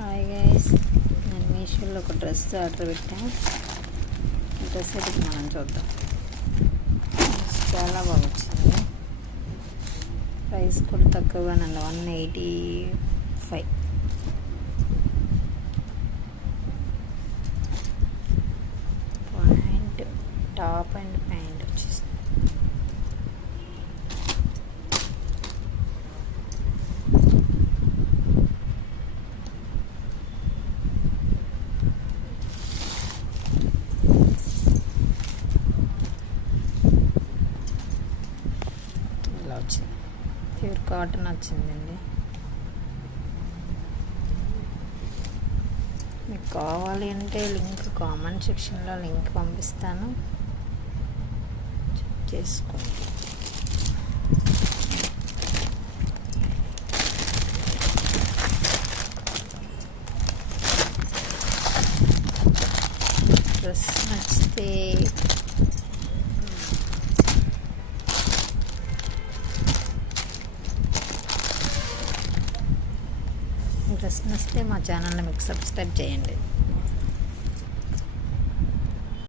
Hi guys, నేను మీషోలో ఒక డ్రెస్ ఆర్డర్ పెట్టాను. డ్రెస్ అయితే మనం చూద్దాం. చాలా బాగా వచ్చింది. ప్రైస్ కూడా తక్కువగానండి, 185. ప్యాంట్, టాప్ అండ్ ప్యాంట్ వచ్చేసి ఇలా వచ్చింది. ప్యూర్ కాటన్ వచ్చిందండి. మీకు కావాలి అంటే లింక్ కామెంట్ సెక్షన్లో లింక్ పంపిస్తాను, చెక్ చేసుకోండి. డ్రెస్ నచ్చితే మా ఛానల్ని మీకు సబ్స్క్రైబ్ చేయండి.